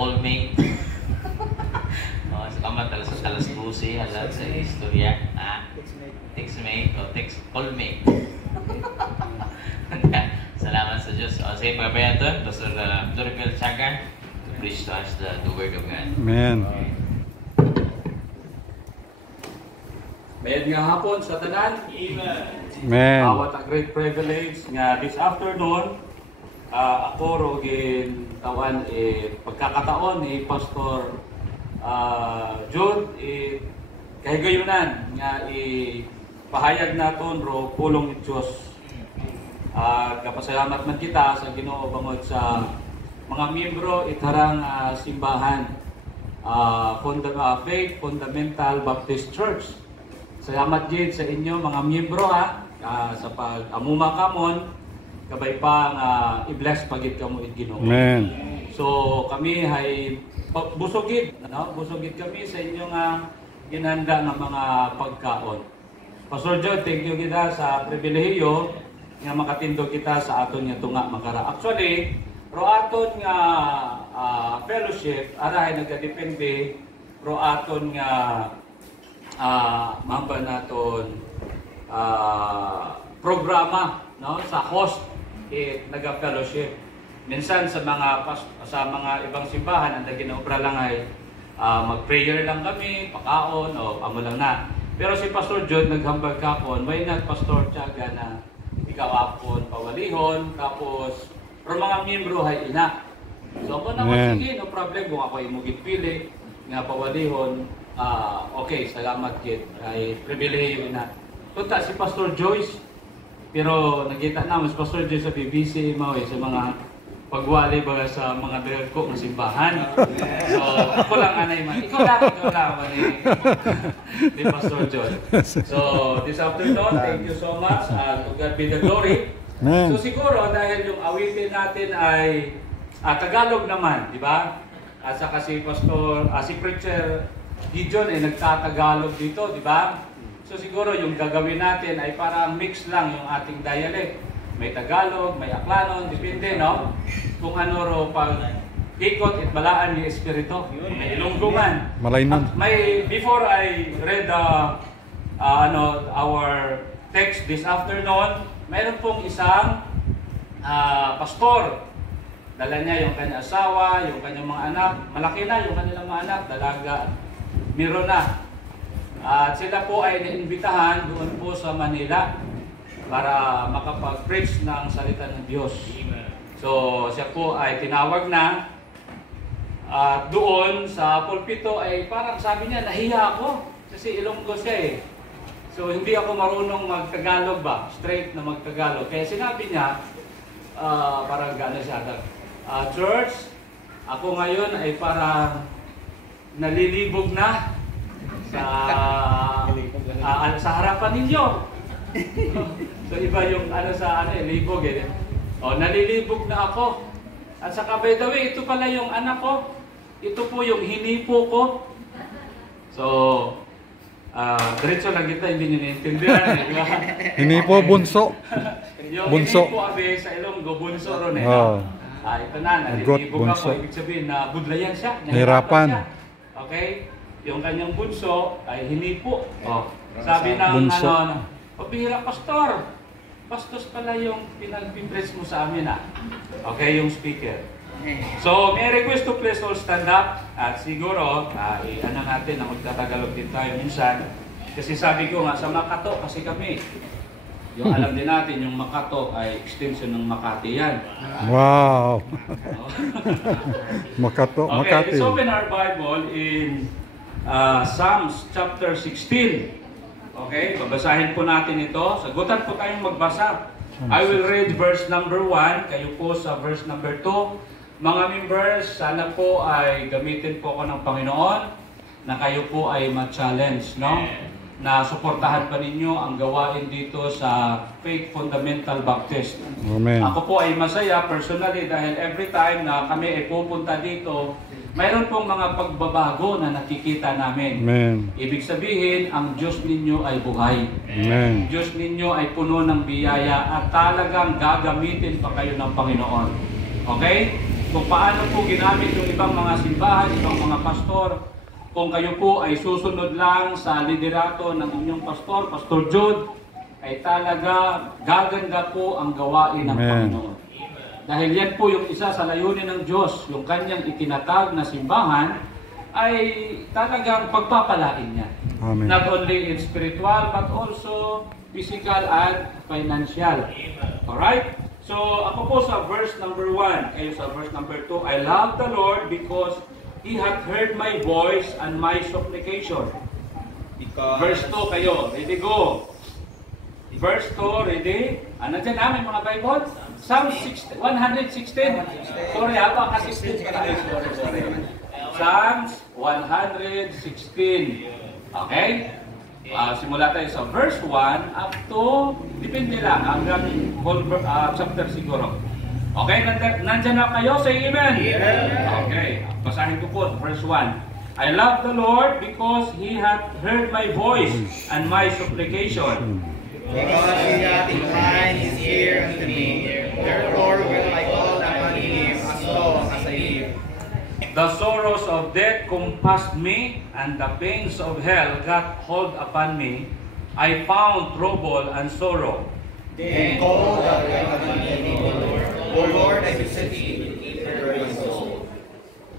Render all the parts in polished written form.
callmate. Salamat sa Talasbusi, halat sa istorya. Textmate o callmate. Salamat sa Diyos. Sige, pagpapayan doon, Pastor Dorifel Chagan, to preach to us the Word of God. Amen. Mayad nga hapon sa tanan. Amen. What a great privilege nga this afternoon ako rogin tawan pagkakataon ni Pastor Jude kay gayunan nga pahayag naton ro pulong ni Dios. Kapasalamat man kita sa Ginoo bangod sa mga miyembro itharang simbahan Faith Fundamental Baptist Church. Salamat din sa inyo mga miyembro sa pag-amuma kamon kabay pa nga i-bless pagit kamo it Ginoo. Amen. So kami ay busogid, busogid kami sa inyo nga ginhanda nga mga pagkaon. Pastor John, thank you kita sa pribilehiyo nga makatindog kita sa aton nga tunga makara. Actually, ro aton nga fellowship aray nagdepende ro aton nga mamba naton programa sa host naga-fellowship. Minsan sa mga ibang simbahan ang ginaobra lang ay mag-prayer lang kami, pakaon o amo lang na. Pero si Pastor John naghambag kapon, why not Pastor Tiaga na ikaw apon pawalihon tapos pero mga miyembro ay ina. So ako naman sige, no problem kung ako imugit pili nga pawalihon. Okay, salamat kid. Ay pribilehiyo na. Punta si Pastor Joyce. Pero nakita naman si Pastor Joyce sa BBC sa mga pagwali ba sa mga dagko ng simbahan. So ako lang anay man. Ikaw lang ni Pastor John. So this afternoon, thank you so much. To God be the glory. Amen. So siguro dahil yung awitin natin ay Tagalog naman, di ba? At saka si Pastor, si Preacher Gideon ay nagtatagalog dito, di ba? So siguro yung gagawin natin ay parang mix lang yung ating dialect. May Tagalog, may Aklanon, depende, no? Kung ano ro pag ikot at balaan yung Espiritu. May Ilonggo man. Malaynon. Before I read our text this afternoon, mayroon pong isang pastor. Dala niya yung kanyang asawa, yung kanyang mga anak. Malaki na yung kanilang mga anak, dalaga, miro na. At sila po ay naimbitahan doon po sa Manila para makapag-preach ng salita ng Diyos. So siya po ay tinawag na. At doon sa pulpito ay parang sabi niya, nahiya ako. Kasi Ilonggo siya eh. So hindi ako marunong mag-Tagalog ba? Straight na mag-Tagalog. Kaya sinabi niya, parang gano'n siya. Church, ako ngayon ay parang nalilibog na sa harapan ninyo. So iba yung libog eh. Nalilibog na ako. At saka by the way, ito pala yung anak ko. Ito po yung hinipo ko. So, diretso lang kita, hindi nyo naiintindihan. Hinipo, bunso. Yung Bunso. hinipo abe sa Ilonggo, bunso ron eh. Ito na, nalilibog bunso. ako. Ibig sabihin na budlayan siya. Nahirapan. Siya. Okay? Yung kanyang bunso ay hinipo. Sabi ng bunso. pabihira, Pastor. Bastos pala yung pinag-preach mo sa amin Okay, yung speaker. So, may request to please all stand up. At siguro, natin na magtatagalog din tayo minsan. Kasi sabi ko nga, sa Makato kasi kami. Yung alam din natin, yung Makato ay extension ng Makati yan. Wow! Makato, Okay, Makati. let's open our Bible in Psalms chapter 16. Okay, babasahin po natin ito. Sagutan po tayong magbasa. I will read verse number 1. Kayo po sa verse number 2. Mga members, sana po ay gamitin po ako ng Panginoon na kayo po ay ma-challenge, no? Na suportahan pa ninyo ang gawain dito sa Faith Fundamental Baptist. Amen. Ako po ay masaya personally dahil every time na kami ay pupunta dito, mayroon pong mga pagbabago na nakikita namin. Amen. Ibig sabihin, ang Diyos ninyo ay buhay. Amen. Diyos ninyo ay puno ng biyaya at talagang gagamitin pa kayo ng Panginoon. Okay? kung paano po ginamit yung ibang mga simbahan, ibang mga pastor. Kung kayo po ay susunod lang sa liderato ng inyong pastor, Pastor Jude, ay talaga gaganda po ang gawain ng Amen. Panginoon. Dahil yan po yung isa sa layunin ng Diyos, yung kanyang itinatag na simbahan, ay talagang pagpapalain niya. Amen. Not only in spiritual, but also physical and financial. Alright? So, ako po sa verse number 1, kayo sa verse number 2, I love the Lord because He hath heard my voice and my supplication. Verse 2 kayo, ready go. Verse 2, ready? Nandiyan namin mga Bible? Psalm 116. Sorry ha, baka 16 pa tayo. Sorry. Psalms 116. Okay? Simula tayo sa verse 1 up to, depende lang, hanggang whole chapter siguro. Okay, nandyan na kayo? Say amen. Okay, basahin ko po, verse 1. I love the Lord because He hath heard my voice and my supplication. Because He hath inclined His ear unto me, therefore will I call upon Him as long as I live. The sorrows of death compassed me, and the pains of hell got hold upon me. I found trouble and sorrow. Then called upon me, O Lord, I beseech thee, hear my soul.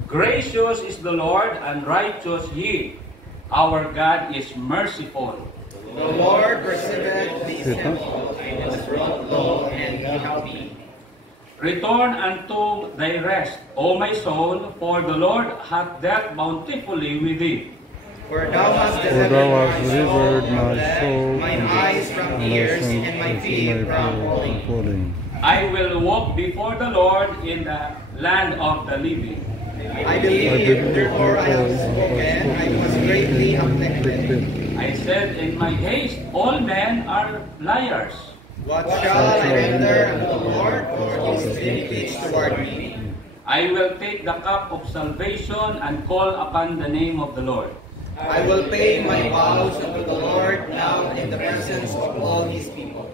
Gracious is the Lord, and righteous ye. Our God is merciful. The Lord perceiveth the simple, and was brought low, and He helped me. Return unto thy rest, O my soul, for the Lord hath dealt bountifully with thee. For thou hast For thou hast delivered delivered my soul mine eyes from tears, and my feet from falling. I will walk before the Lord in the land of the living. I believe, therefore I have spoken, I was greatly afflicted. I said in my haste, all men are liars. What shall I render unto the Lord for His benefits toward me? I will take the cup of salvation and call upon the name of the Lord. I will pay my vows unto the Lord now in the presence of all His people.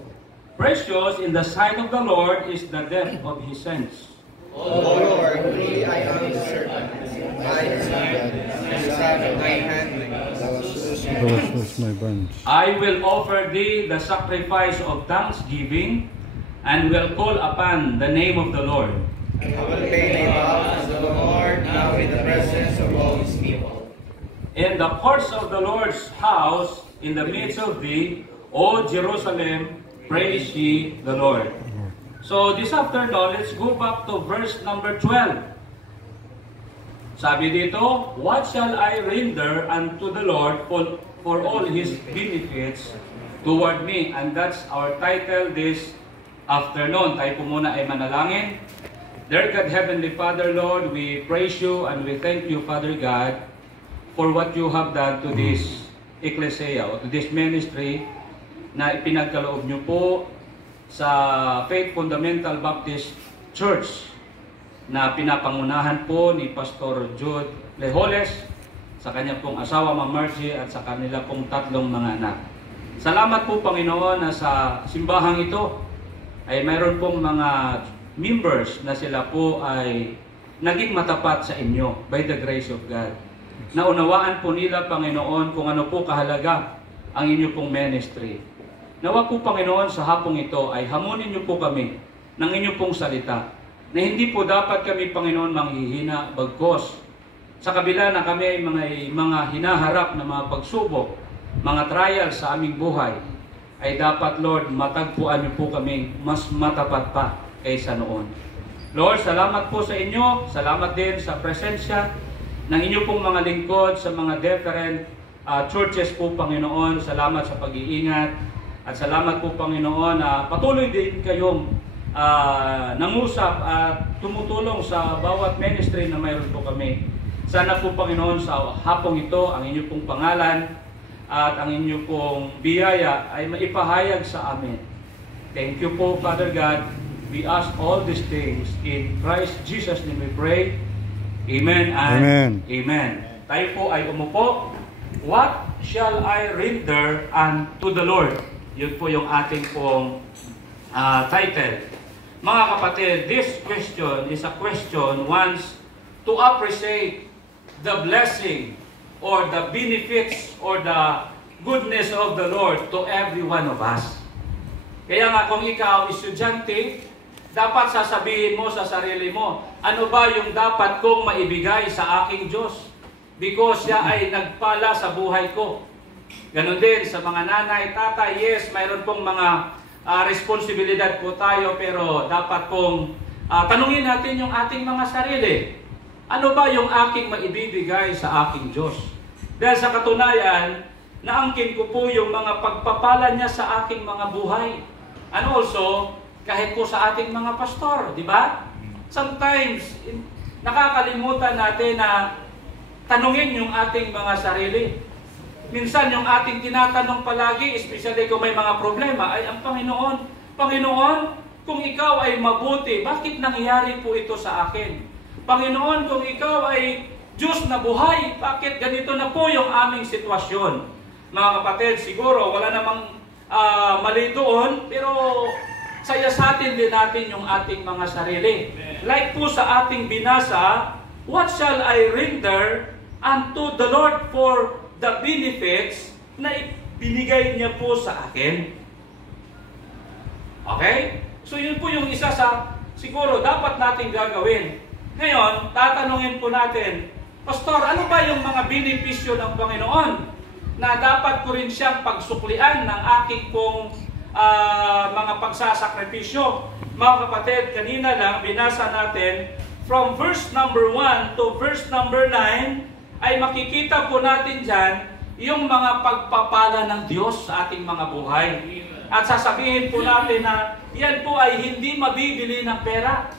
Precious in the sight of the Lord is the death of his saints. O Lord, truly I am the servant, I serve and the son of thy handmaid. Those was my bunch. I will offer thee the sacrifice of thanksgiving and will call upon the name of the Lord. I will pay my vows unto the Lord now in the presence of all His people. In the courts of the Lord's house, in the midst of thee, O Jerusalem, praise ye the Lord. So this afternoon, let's go back to verse number 12. Sabi dito, what shall I render unto the Lord for all His benefits toward me? And that's our title this afternoon. Tayo po muna ay manalangin. Dear God, Heavenly Father, Lord, we praise you and we thank you, Father God, for what you have done to this ecclesia or to this ministry na ipinagkaloob nyo po sa Faith Fundamental Baptist Church na pinapangunahan po ni Pastor Jude Lejoles sa kanyang pong asawa Ma'am Margie at sa kanila pong tatlong mga anak. Salamat po Panginoon na sa simbahang ito ay mayroon pong mga members na sila po ay naging matapat sa inyo by the grace of God. Naunawaan po nila Panginoon kung ano po kahalaga ang inyo pong ministry. Nawa po Panginoon sa hapong ito ay hamunin niyo po kami ng inyong pong salita na hindi po dapat kami Panginoon manghihina bagkos sa kabila na kami ay mga hinaharap na mga pagsubok, mga trial sa aming buhay ay dapat Lord matagpuan niyo po kami mas matapat pa kaysa noon. Lord, salamat po sa inyo, salamat din sa presensya ng inyo pong mga lingkod sa mga different churches po Panginoon. Salamat sa pag-iingat. At salamat po Panginoon na patuloy din kayong nangusap at tumutulong sa bawat ministry na mayroon po kami. Sana po Panginoon sa hapong ito ang inyong pong pangalan at ang inyong pong biyaya ay maipahayag sa amin. Thank you po Father God. We ask all these things in Christ Jesus' name we pray. Amen and Amen. Amen. Tayo po ay umupo. What shall I render unto the Lord? Yun po yung ating pong title. Mga kapatid, this question is a question wants to appreciate the blessing or the benefits or the goodness of the Lord to every one of us. Kaya nga kung ikaw, estudyante, dapat sasabihin mo sa sarili mo, ano ba yung dapat kong maibigay sa aking Diyos? Because siya ay nagpala sa buhay ko. Ganon din sa mga nanay, tatay, yes, mayroon pong mga responsibilidad po tayo, pero dapat pong tanungin natin yung ating mga sarili. Ano ba yung aking maibibigay sa aking Diyos? Dahil sa katunayan, naangkin ko po yung mga pagpapala niya sa aking mga buhay. And also, kahit po sa ating mga pastor, di ba? Sometimes, nakakalimutan natin na tanungin yung ating mga sarili. Minsan yung ating tinatanong palagi, especially kung may mga problema, ay ang Panginoon. Panginoon, kung ikaw ay mabuti, bakit nangyayari po ito sa akin? Panginoon, kung ikaw ay Diyos na buhay, bakit ganito na po yung aming sitwasyon? Mga kapatid, siguro wala namang mali doon, pero sayasatin din natin yung ating mga sarili. Like po sa ating binasa, what shall I render unto the Lord for the benefits na binigay niya po sa akin? Okay? So yun po yung isa sa siguro dapat nating gagawin. Ngayon, tatanungin po natin, Pastor, ano ba yung mga benepisyo ng Panginoon na dapat ko rin siyang pagsuklian ng aking pong mga pagsasakripisyo? Mga kapatid, kanina lang binasa natin from verse number 1 to verse number 9 ay makikita po natin dyan yung mga pagpapala ng Diyos sa ating mga buhay. At sasabihin po natin na yan po ay hindi mabibili ng pera.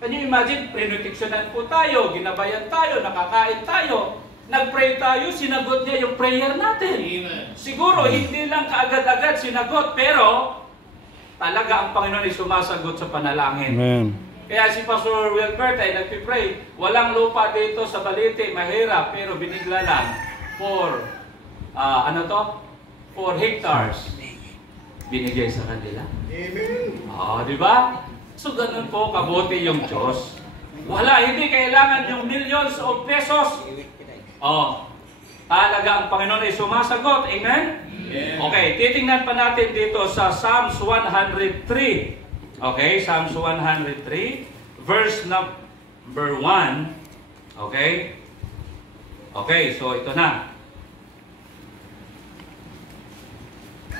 Can you imagine, prenotiksyonan po tayo, ginabayan tayo, nakakain tayo, nag-pray tayo, sinagot niya yung prayer natin. Amen. Siguro, hindi lang kaagad-agad sinagot, pero talaga ang Panginoon ay sumasagot sa panalangin. Amen. Kaya si Pastor Wilbert ay nagpipray, walang lupa dito sa Balite, mahirap, pero binigla lang for, 4 hectares. Binigay sa kanila. Amen. Di ba? So, ganun po kabuti yung Diyos. Wala, hindi kailangan yung millions of pesos. Talaga ang Panginoon ay sumasagot. Amen? Yeah. Okay, titingnan pa natin dito sa Psalms 103. Okay, Psalms 103, verse number 1. Okay? Okay, so ito na.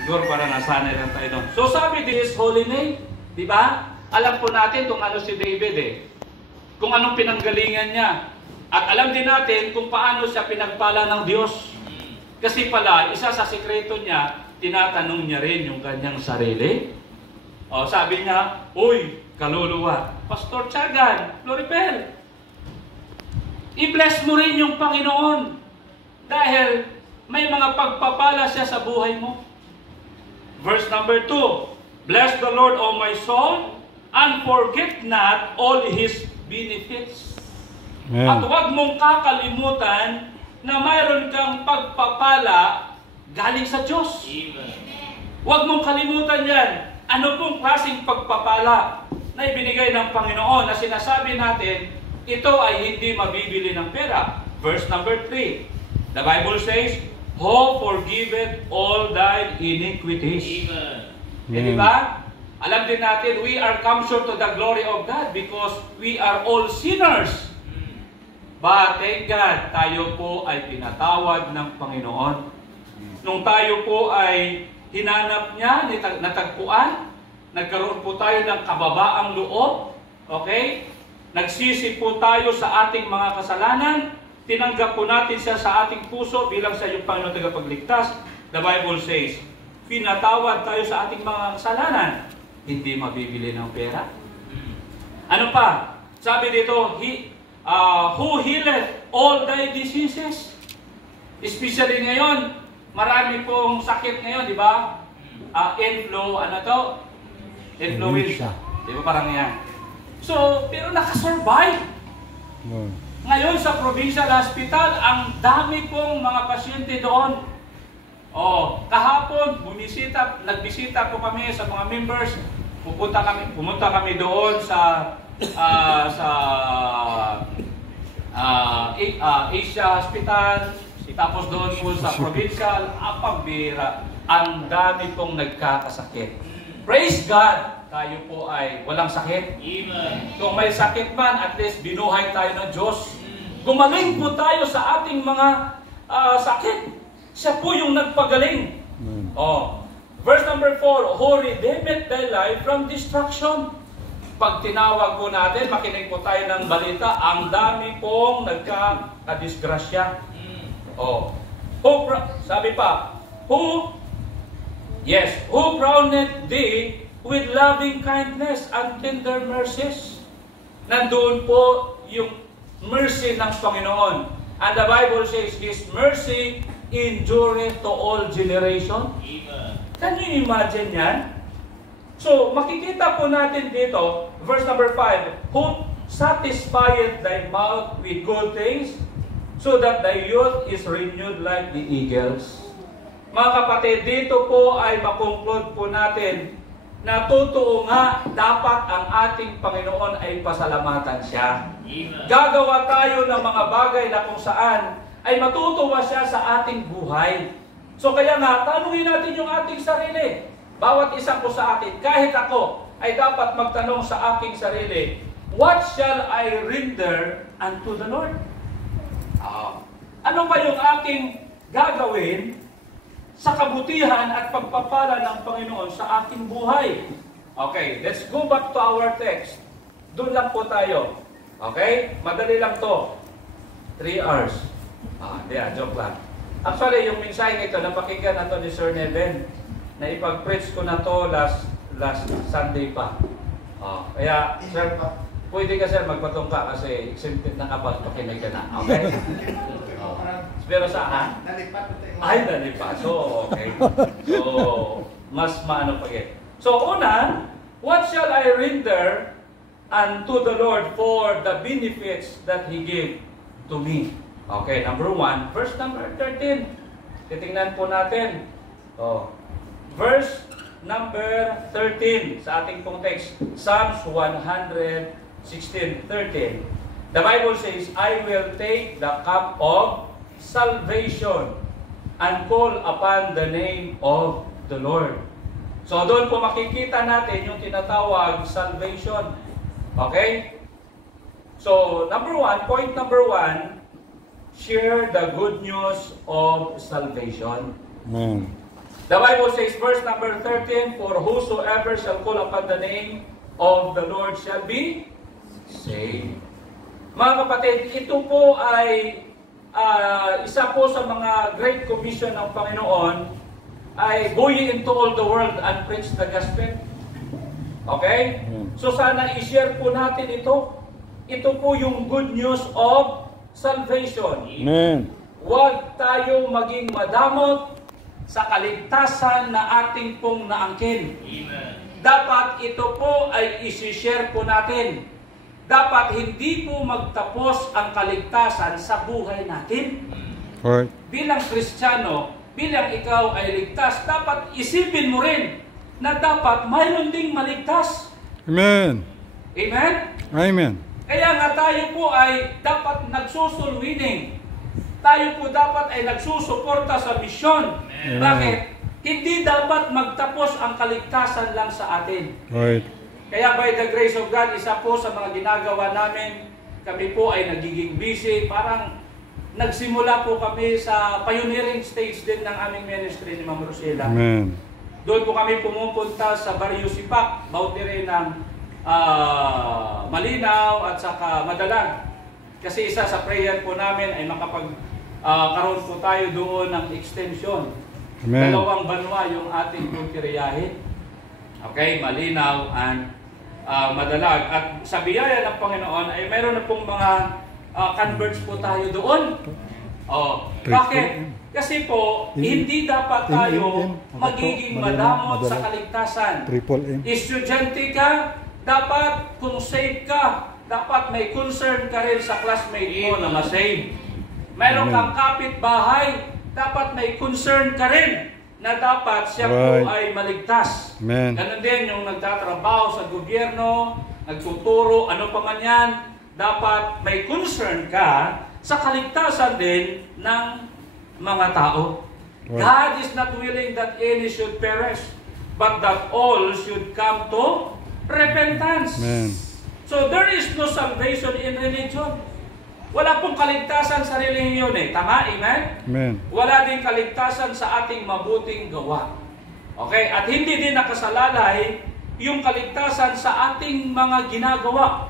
Siguro para nasanay lang tayo doon. So sabi din His holy name, di ba? Alam po natin kung ano si David kung anong pinanggalingan niya. At alam din natin kung paano siya pinagpala ng Diyos. Kasi pala, isa sa sikreto niya, tinatanong niya rin yung kanyang sarili. Sabi niya, uy, kaluluwa, Pastor Tiagan, Floribel, i-bless mo rin yung Panginoon. Dahil may mga pagpapala siya sa buhay mo. Verse number 2, Bless the Lord, O my soul, and forget not all His benefits. Amen. At huwag mong kakalimutan na mayroon kang pagpapala galing sa Diyos. Huwag mong kalimutan yan. Ano pong klaseng pagpapala na ibinigay ng Panginoon na sinasabi natin, ito ay hindi mabibili ng pera. Verse number 3, the Bible says, Who forgiveth all thy iniquities. Di ba? Alam din natin, we are come short to the glory of God because we are all sinners. But thank God, tayo po ay pinatawad ng Panginoon. Nung tayo po ay hinanap niya, natagpuan, nagkaroon po tayo ng kababaang loob, okay? Nagsisi po tayo sa ating mga kasalanan, tinanggap po natin siya sa ating puso bilang sa iyong Panginoon tagapagligtas. The Bible says, pinatawad tayo sa ating mga kasalanan, hindi mabibili ng pera. Ano pa? Sabi dito, who healeth all thy diseases? Especially ngayon, marami pong sakit ngayon, di ba? Influenza. Di ba parang yan? So, pero nakasurvive. Ngayon sa provincial hospital, ang dami pong mga pasyente doon. Kahapon, nagbisita po kami sa mga members. pumunta kami doon sa Asia Hospital, tapos doon po sa provincial, pambira. Ang dami pong nagkakasakit. Praise God! Tayo po ay walang sakit. Amen. Kung may sakit man, at least binuhay tayo ng Diyos. Gumaling po tayo sa ating mga sakit. Siya po yung nagpagaling. Oh. Verse number 4, who redeemed thy life from destruction. Pag tinawag po natin, makinig po tayo ng balita, ang dami pong nagka-disgrasya. Oh. Sabi pa, who crowned thee with loving kindness and tender mercies. Nandun po yung mercy ng Panginoon. And the Bible says, His mercy endureth to all generation. Amen. Can you imagine yan? So, makikita po natin dito, verse number 5, who satisfieth thy mouth with good things, so that thy youth is renewed like the eagles. Mga kapatid, dito po ay makonklud po natin na totoo nga dapat ang ating Panginoon ay pasalamatan siya. Amen. Gagawa tayo ng mga bagay na kung saan ay matutuwa siya sa ating buhay. So kaya nga, tanungin natin yung ating sarili. Bawat isa po sa atin, kahit ako, ay dapat magtanong sa aking sarili, what shall I render unto the Lord? Ano ba yung aking gagawin sa kabutihan at pagpapala ng Panginoon sa ating buhay? Okay, let's go back to our text. Doon lang po tayo. Okay? Madali lang to. 3 hours. Joke lang. Actually, yung mensahe nito, napakinggan na to ni Sir Neven, na ipag-preach ko na to last Sunday pa. Kaya, Sir, pwede ka, Sir, magpatong ka kasi exempted na kapag pakinig ka na. Okay? Pero saan? Ay, nalipat. So, okay. So, mas maano pa yan. So, una, what shall I render unto the Lord for the benefits that He gave to me? Okay, number 1, verse number 13. Titingnan po natin. Verse number 13 sa ating pong text. Psalms 116:13. The Bible says, I will take the cup of salvation and call upon the name of the Lord. So doon po makikita natin yung tinatawag salvation. Okay? So point number 1, share the good news of salvation. Amen. The Bible says, verse number 13, for whosoever shall call upon the name of the Lord shall be saved. Mga kapatid, ito po ay isa po sa mga great commission ng Panginoon ay go ye into all the world and preach the gospel. Okay? So sana i-share po natin ito. Ito po yung good news of salvation. Amen. Huwag tayo maging madamot sa kaligtasan na ating pong naangkin. Amen. Dapat ito po ay isi-share po natin. Dapat hindi po magtapos ang kaligtasan sa buhay natin. Right. Bilang Kristiyano, bilang ikaw ay ligtas, dapat isipin mo rin na dapat mayroon ding maligtas. Amen. Amen? Amen. Kaya nga tayo po ay dapat nagsusulwining. Tayo po dapat ay nagsusuporta sa misyon. Amen. Bakit? Hindi dapat magtapos ang kaligtasan lang sa atin. Right. Kaya by the grace of God, isa po sa mga ginagawa namin, kami po ay nagiging busy. Parang nagsimula po kami sa pioneering stage din ng aming ministry ni Ma'am Rosela. Amen. Doon po kami pumupunta sa Barrio Sipak, boundary ng Malinaw at saka Madalag. Kasi isa sa prayer po namin ay makapagkaroon po tayo doon ng extension. Amen. 2 banwa yung ating pagkiriyahin. Okay, Malinaw and Madalag. At sa biyaya ng Panginoon ay mayroon na pong mga converts po tayo doon. Bakit? Kasi po, hindi dapat tayo magiging madamot sa kaligtasan. Estudyante ka, dapat kung save ka, dapat may concern ka rin sa classmate mo na ma-save. Mayroon kang kapitbahay, dapat may concern ka rin na dapat siya Right. po ay maligtas. Amen. Ganon din yung nagtatrabaho sa gobyerno, nagtuturo, ano pa man yan, dapat may concern ka sa kaligtasan din ng mga tao. Right. God is not willing that any should perish, but that all should come to repentance. Amen. So there is no salvation in religion. Wala pong kaligtasan sa relihiyon eh. Tama? Amen? Amen. Wala din kaligtasan sa ating mabuting gawa. Okay? At hindi din nakasalalay yung kaligtasan sa ating mga ginagawa.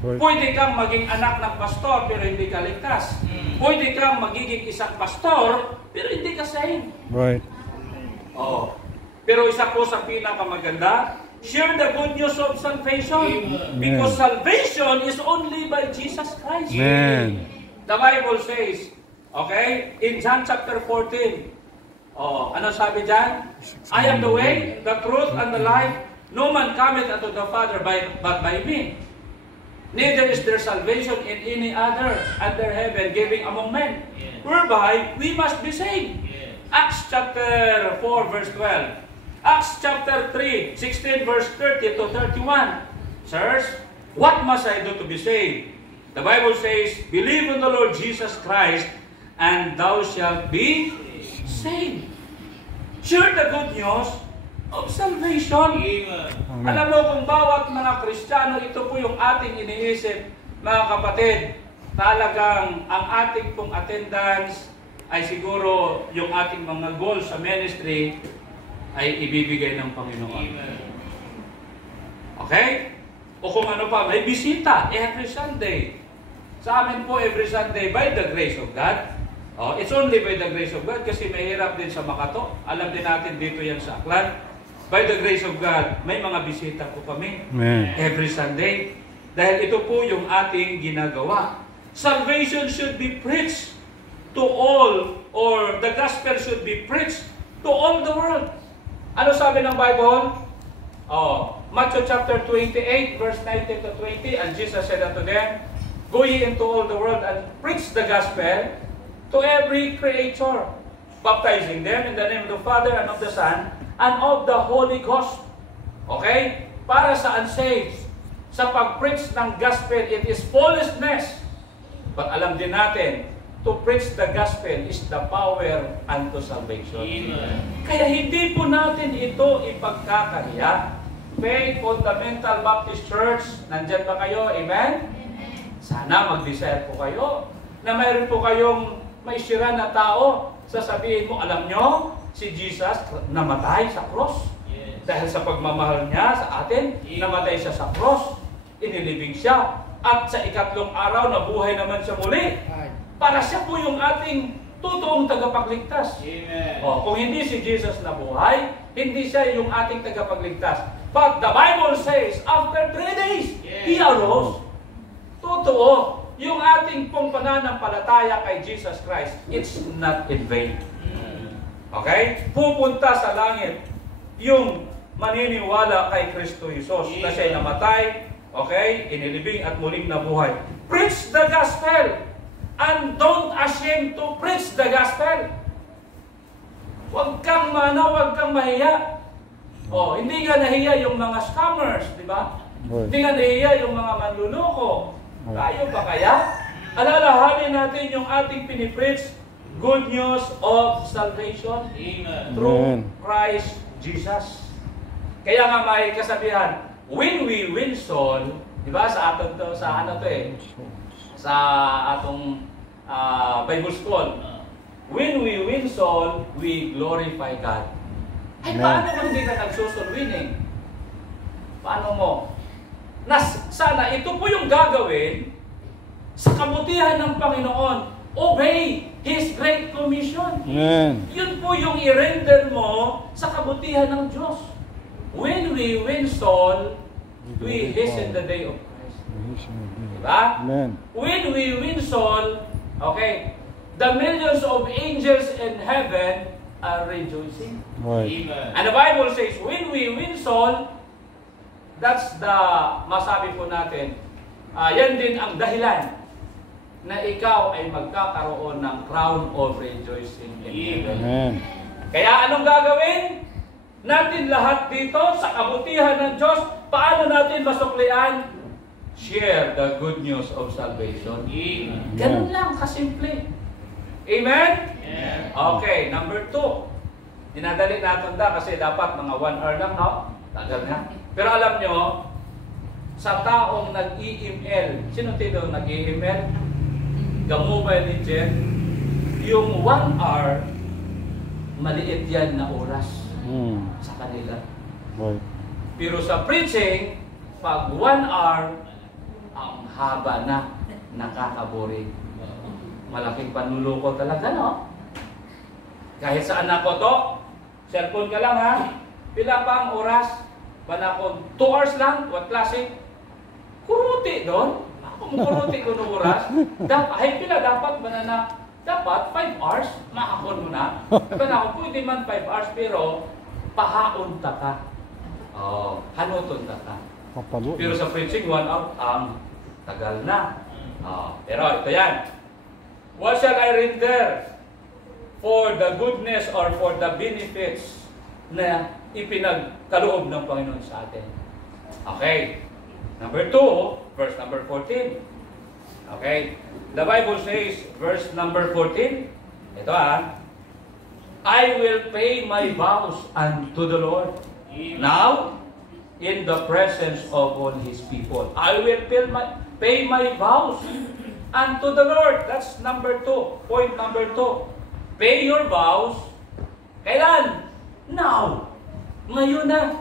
Right. Pwede kang maging anak ng pastor pero hindi ka ligtas. Pwede kang magiging isang pastor pero hindi ka saved. Right. Oo. Pero isa po sa pinakamaganda, share the good news of salvation. Because salvation is only by Jesus Christ. Amen. The Bible says, okay, in John chapter 14, ano sabi dyan? I am the way, the truth, and the life. No man cometh unto the Father but by me. Neither is there salvation in any other under heaven given among men, whereby we must be saved. Acts chapter 4 verse 12. Acts chapter 3, 16 verse 30 to 31. Sirs, what must I do to be saved? The Bible says, believe in the Lord Jesus Christ, and thou shalt be saved. Share the good news of salvation. Amen. Alam mo kung bawat mga Kristiyano, ito po yung ating iniisip, mga kapatid, talagang ang ating pong attendance ay siguro yung ating mga goals sa ministry ay ibibigay ng Panginoon. Okay? O kung ano pa, may bisita every Sunday. Sa amin po every Sunday, by the grace of God. It's only by the grace of God kasi mahirap din sa Makato. Alam din natin dito yan sa Aklan. By the grace of God, may mga bisita po kami Amen. every Sunday. Dahil ito po yung ating ginagawa. Salvation should be preached to all, or the gospel should be preached to all the world. Ano sabi ng Bible? Matthew chapter 28, verse 19 to 20, and Jesus said unto them, go ye into all the world and preach the gospel to every creature, baptizing them in the name of the Father and of the Son and of the Holy Ghost. Okay? Para sa unsaved, sa pag-preach ng gospel, it is foolishness. But alam din natin, to preach the gospel is the power unto salvation. Amen. Kaya hindi po natin ito ipagkakaya. Faith Fundamental Baptist Church, nandyan ba kayo? Amen? Sana mag-desire po kayo na mayroon po kayong may sira na tao. Sasabihin mo, alam nyo, si Jesus namatay sa cross. Dahil sa pagmamahal niya sa atin, namatay siya sa cross. Inilibing siya. At sa ikatlong araw, nabuhay naman siya muli. Para siya po yung ating totoong tagapagligtas. Amen. Kung hindi si Jesus nabuhay, hindi siya yung ating tagapagligtas. But the Bible says, after 3 days, He arose. Totoo, yung ating pong pananampalataya kay Jesus Christ, it's not in vain. Okay? Pupunta sa langit yung maniniwala kay Kristo Jesus na siya'y namatay, okay? Inilibing at muling nabuhay. Preach the gospel! And don't ashamed to preach the gospel. Huwag kang huwag kang mahiya. Hindi ka nahiya yung mga scammers, di ba? Hindi ka nahiya yung mga manluloko. Tayo pa kaya? Alalahanin natin yung ating pinipreach, good news of salvation. Amen. Through Christ Jesus. Kaya nga may kasabihan, when we win soul, di ba? Sa atin to, sa ano to eh. Sa atong Bible school. When we win soul, we glorify God. Ay, paano kung hindi ka nagsusoul winning? Paano mo? Sana ito po yung gagawin sa kabutihan ng Panginoon. Obey His Great Commission. Amen. Yun po yung i-render mo sa kabutihan ng Diyos. When we win soul, we hasten the day of Christ. Diba? Amen. When we win soul, okay, the millions of angels in heaven are rejoicing. Right. And the Bible says, when we win soul, that's the masabi po natin, yan din ang dahilan na ikaw ay magkakaroon ng crown of rejoicing in heaven. Amen. Kaya anong gagawin natin lahat dito sa kabutihan ng Diyos? Paano natin masuklian? Share the good news of salvation. Ganun lang, kasimple. Amen? Okay, number 2. Dinadali natin kasi dapat mga 1 hour lang, no? Tagal nga. Pero alam nyo, sa taong nag-email, sino tito nag-email? Mobile legend, yung 1 hour, maliit yan na oras sa kanila. Right. Pero sa preaching, pag 1 hour, ang haba na, nakakabori. Malaking panluloko talaga, no? Kahit sa anak ko to, cellphone ka lang ha, pila pa ang oras? Panakon, 2 hours lang, what klase? Kuruti doon. Ako kuruti ko ng oras. Ay, pila dapat ba na dapat 5 hours, mahakon mo na. Panakon, pwede man 5 hours, pero pahaon ta ka. Oh, hanuton ta ka. Papalo. Pero sa preaching, 1 hour, ang tagal na. Pero ito yan. What shall I render for the goodness or for the benefits na ipinagkaloob ng Panginoon sa atin? Okay. Number 2, verse number 14. Okay. The Bible says, verse number 14, ito I will pay my vows unto the Lord. Now, in the presence of all His people. I will pay my vows unto the Lord. That's number 2. Point number 2. Pay your vows. Kailan? Now. Ngayon na.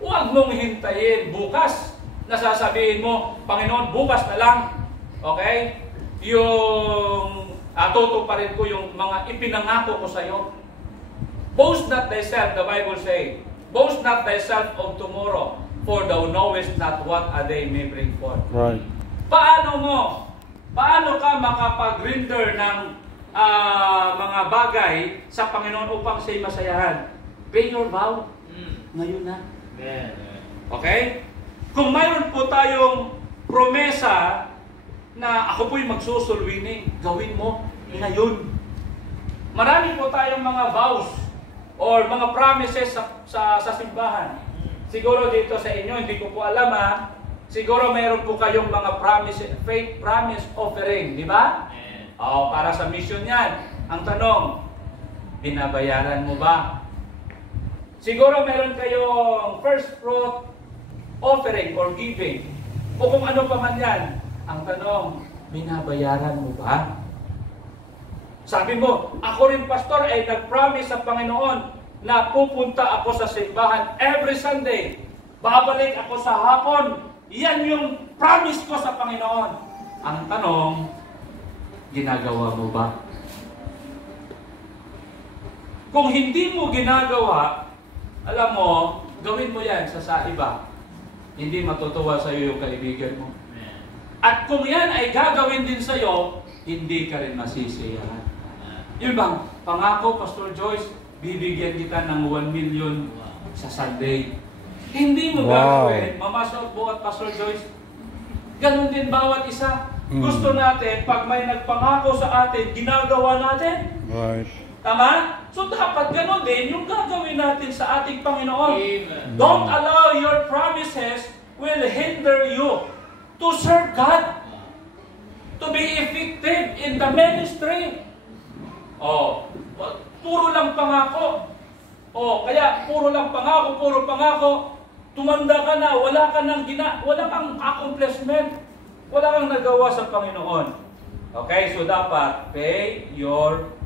Huwag mong hintayin bukas. Nasasabihin mo, Panginoon, bukas na lang. Okay? Yung tutuparin ko yung mga ipinangako ko sa iyo. Boast not thyself, the Bible say. Boast not thyself of tomorrow, for thou knowest not what a day may bring forth. Right. Paano ka makapag-render ng mga bagay sa Panginoon upang siya'y masayahan? Pay your vow. Ngayon na. Okay? Kung mayroon po tayong promesa na ako po'y magsusulwining, gawin mo ngayon. Marami po tayong mga vows or mga promises sa simbahan. Siguro dito sa inyo, hindi ko po alam siguro mayroon po kayong mga faith promise offering, di ba? Para sa mission yan. Ang tanong, binabayaran mo ba? Siguro mayroon kayong first fruit offering or giving. O kung ano pa man yan. Ang tanong, binabayaran mo ba? Sabi mo, ako rin pastor ay nag-promise sa Panginoon na pupunta ako sa simbahan every Sunday. Babalik ako sa hapon. Yan yung promise ko sa Panginoon. Ang tanong, ginagawa mo ba? Kung hindi mo ginagawa, alam mo, gawin mo yan sa iba. Hindi matutuwa sa iyo yung kaibigan mo. At kung yan ay gagawin din sa iyo, hindi ka rin masisiyahan. Yun bang, pangako, Pastor Joyce, bibigyan kita ng 1 million sa Sunday. Hindi mo gagawin, Mama Sotbo at Pastor Joyce. Ganun din bawat isa. Gusto natin, pag may nagpangako sa atin, ginagawa natin. Right. Tama? So dapat ganun din yung gagawin natin sa ating Panginoon. Don't allow your promises will hinder you to serve God, to be effective in the ministry. Puro lang pangako. Kaya puro lang pangako, puro pangako. Tumanda ka na, wala kang accomplishment. Wala kang nagawa sa Panginoon. Okay, so dapat pay your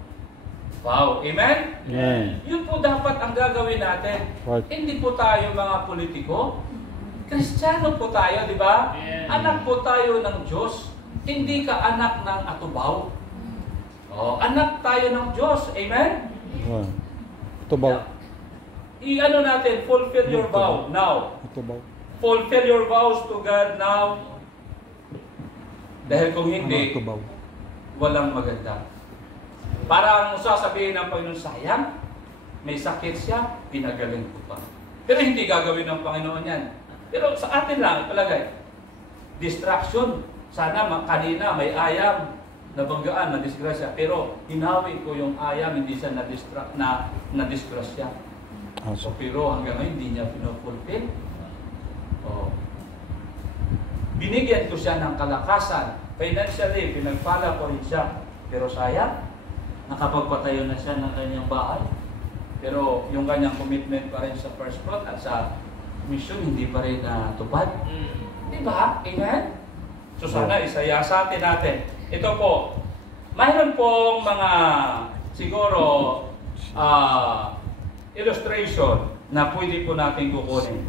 vow. Amen? Amen. Yun po dapat ang gagawin natin. Right. Hindi po tayo mga politiko. Kristiyano po tayo, di ba? Anak po tayo ng Diyos. Hindi ka anak ng atubaw. Anak tayo ng Diyos. Amen? Right. Ito ba? I-ano natin, fulfill your vow now. Ito ba? Fulfill your vows to God now. Dahil kung hindi, Ito ba? walang maganda. Parang sasabihin ng Panginoon, sayang, may sakit siya, pinagaling ko pa. Pero hindi gagawin ng Panginoon yan. Pero sa atin lang, ipalagay. Distraction. Sana kanina may ayam. nabanggaan, nadisgrasya. Pero hinawi ko yung ayam, hindi siya nadisgrasya. So, pero hanggang ngayon, hindi niya pinufulfill. Binigyan ko siya ng kalakasan. Financially, pinagpala ko rin siya. Pero sayang, nakapagpatayo na siya ng kanyang bahay. Pero yung kanyang commitment pa rin sa first fruit at sa mission, hindi pa rin natupad. Diba? Amen? So sana isayasatin natin. Ito po, mayroon pong mga siguro illustration na pwede po natin kukunin.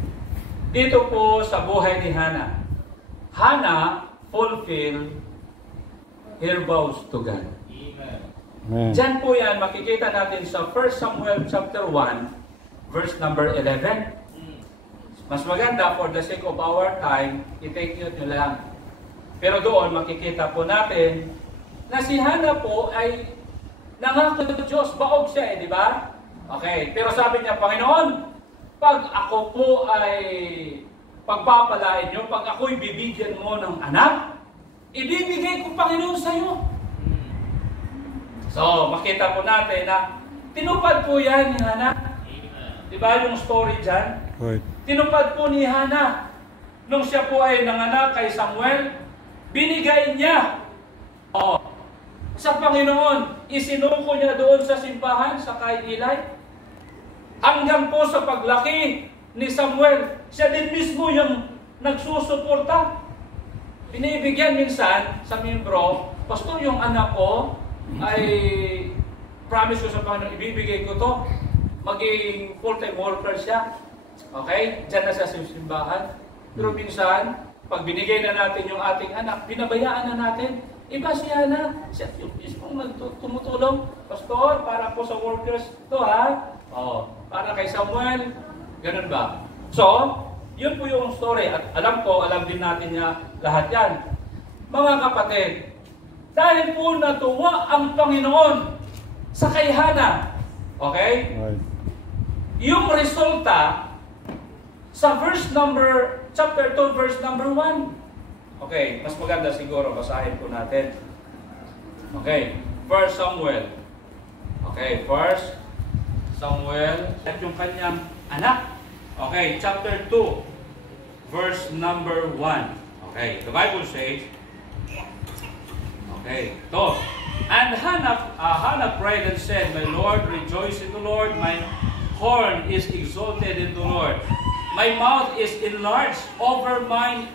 Dito po sa buhay ni Hannah. Hannah fulfilled her vows to God. Amen. Diyan po yan, makikita natin sa 1 Samuel chapter 1, verse number 11. Mas maganda, for the sake of our time, i-take note nyo lang. Pero doon, makikita po natin na si Hannah po ay nangako ng Diyos, baog siya di ba? Okay, pero sabi niya, Panginoon, pag ako po ay pagpapalain nyo, pag ako'y bibigyan mo ng anak, ibibigay ko, Panginoon, sa iyo. So, makita po natin na tinupad po yan ni Hannah. Diba yung story dyan? Right. Tinupad po ni Hannah. Nung siya po ay nanganak kay Samuel, binigay niya sa Panginoon. Isinuko niya doon sa simbahan, sa kay Eli. Hanggang po sa paglaki ni Samuel, siya din mismo yung nagsusuporta. Binibigyan minsan sa membro, Pastor, yung anak ko ay promise ko sa Panginoon, ibibigay ko to. Maging full-time worker siya. Okay? Diyan na sa simbahan. Pero minsan, pag binigay na natin yung ating anak, binabayaan na natin. Iba siya na. Siya yung mismong tumutulong. Pastor, para po sa workers to ha. Para kay Samuel. Ganun ba? So, yun po yung story. At alam din natin niya lahat yan. Mga kapatid, dahil po natuwa ang Panginoon sa kay Hannah. Okay? Right. Yung resulta sa chapter 2, verse number 1. Okay, mas maganda siguro, basahin po natin. Okay, 1 Samuel. Okay, 1 Samuel at yung kanyang anak. Okay, chapter 2, verse number 1. Okay, the Bible says, okay, ito. And Hannah prayed and said, My Lord, rejoice in the Lord, my horn is exalted in the Lord. My mouth is enlarged over my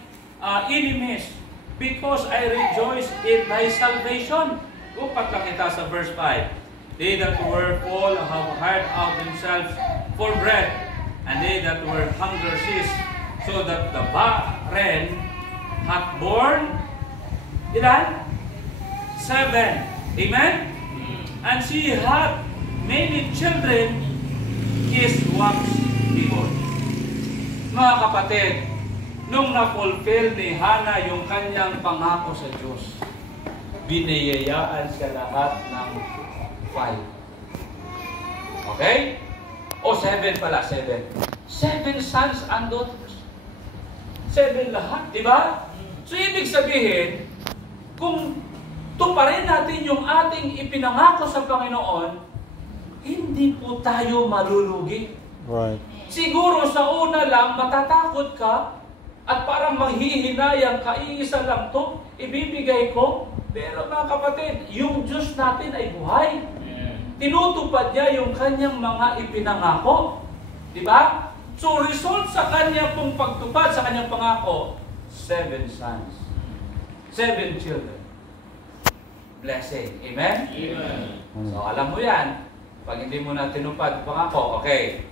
enemies, because I rejoice in thy salvation. Upat lang kita sa verse 5. They that were full have hired out themselves for bread, and they that were hunger ceased, so that the barren hath born, ilan? 7. Amen? And she had many children, is wax feeble. Mga kapatid, nung na-fulfill ni Hannah yung kanyang pangako sa Diyos, biniyayaan siya lahat ng 5. Okay? O 7 pala, 7. 7 sons and daughters. 7 lahat, di ba? So, ibig sabihin, kung tuparin natin yung ating ipinangako sa Panginoon, hindi po tayo malulugi. Right. Siguro sa una lang, matatakot ka at parang manghihinayang ka, iisa lang to, ibibigay ko. Pero mga kapatid, yung Diyos natin ay buhay. Tinutupad niya yung kanyang mga ipinangako. Diba? So result sa kanyang pong pagtupad sa kanyang pangako, 7 sons. 7 children. Blessing. Amen? Amen. So alam mo yan. Pag hindi mo na tinupad pangako, okay.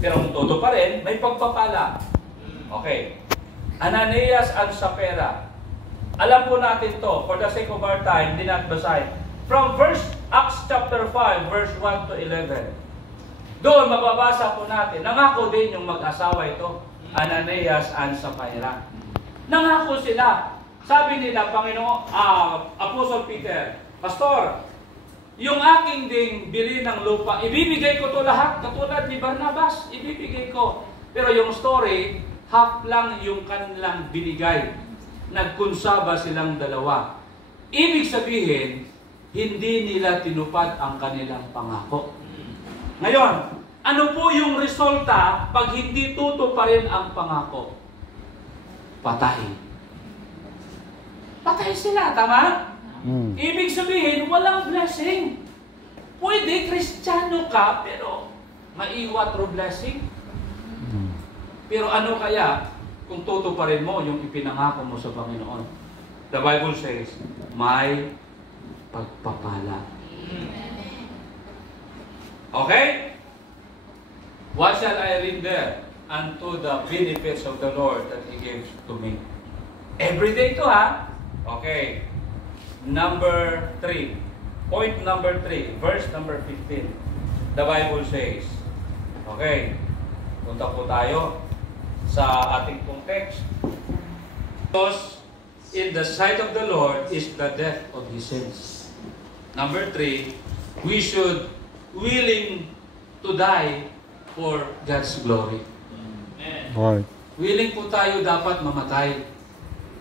Pero kung todo pa rin, may pagpapala. Okay. Ananias and Sapphira. Alam po natin to, for the sake of our time, hindi natin basahin. From Acts chapter 5, verse 1 to 11. Doon, mababasa po natin. Nangako din yung mag-asawa ito, Ananias and Sapphira. Nangako sila. Sabi nila, Panginoon, Apostle Peter, Pastor, yung aking ding bili ng lupa, ibibigay ko to lahat, katulad ni Barnabas, ibibigay ko. Pero yung story, half lang yung kanilang binigay. Nagkunsaba silang dalawa. Ibig sabihin, hindi nila tinupad ang kanilang pangako. Ngayon, ano po yung resulta pag hindi tutuparin ang pangako? Patay. Patay sila, tama? Ibig sabihin, walang blessing. Pwede, Kristiyano ka, pero maiwa through blessing. Pero ano kaya kung tutuparin mo yung ipinangako mo sa Panginoon? The Bible says, may pagpapala. Okay? What shall I read there? Unto the benefits of the Lord that He gives to me. Every day to, ha? Okay. Number 3. Point number 3. Verse number 15. The Bible says, okay, punta po tayo sa ating pong text. Because in the sight of the Lord is the death of His sins. Number 3, we should willing to die for God's glory. Right. Willing po tayo dapat mamatay.